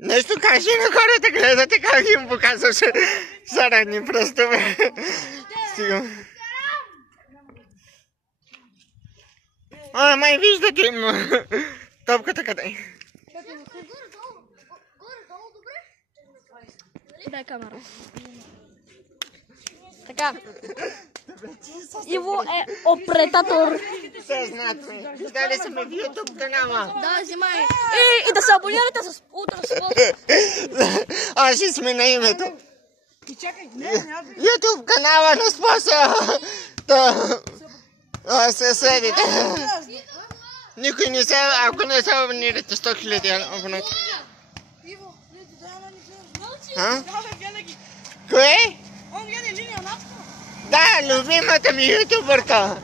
Нещо кажи на хората, гледате как им показваш зарадни пръстове. Стигам. Май виждате им топката къде. Дай камера. Така. Иво е опретатор. Съзнателно. Дали сме в YouTube канала. Да, взимай. И да се абонирате с Утро Спорт. Аз ще сме на името. YouTube канала на Спаса. Да се следите. Никой не се, ако не се абонирате 100 000 абонати. Кое? Да, любимата ми ютубърка.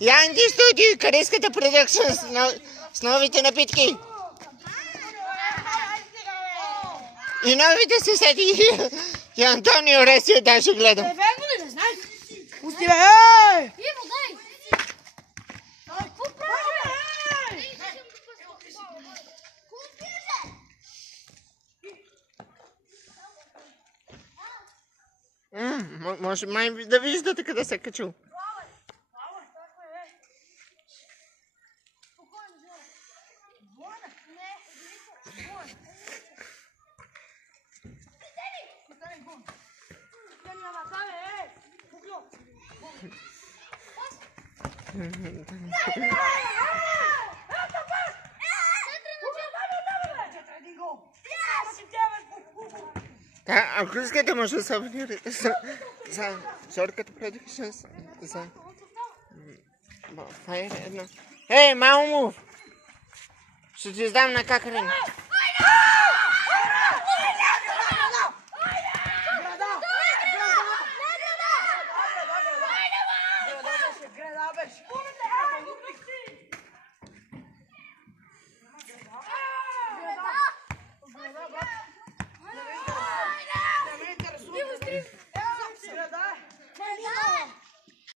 Янди Студио и Кариската Продъкшън с новите напитки. И новите съседи. И Антонио Ресио даже гледам. Пусти бе, ей! Иво, дай! Може май да виждате къде се е качил. Ако искате, може да се абонирате за Зорката Продъкшън, за Файер едно. Ей, Маумов! Ще ти издам на какарен.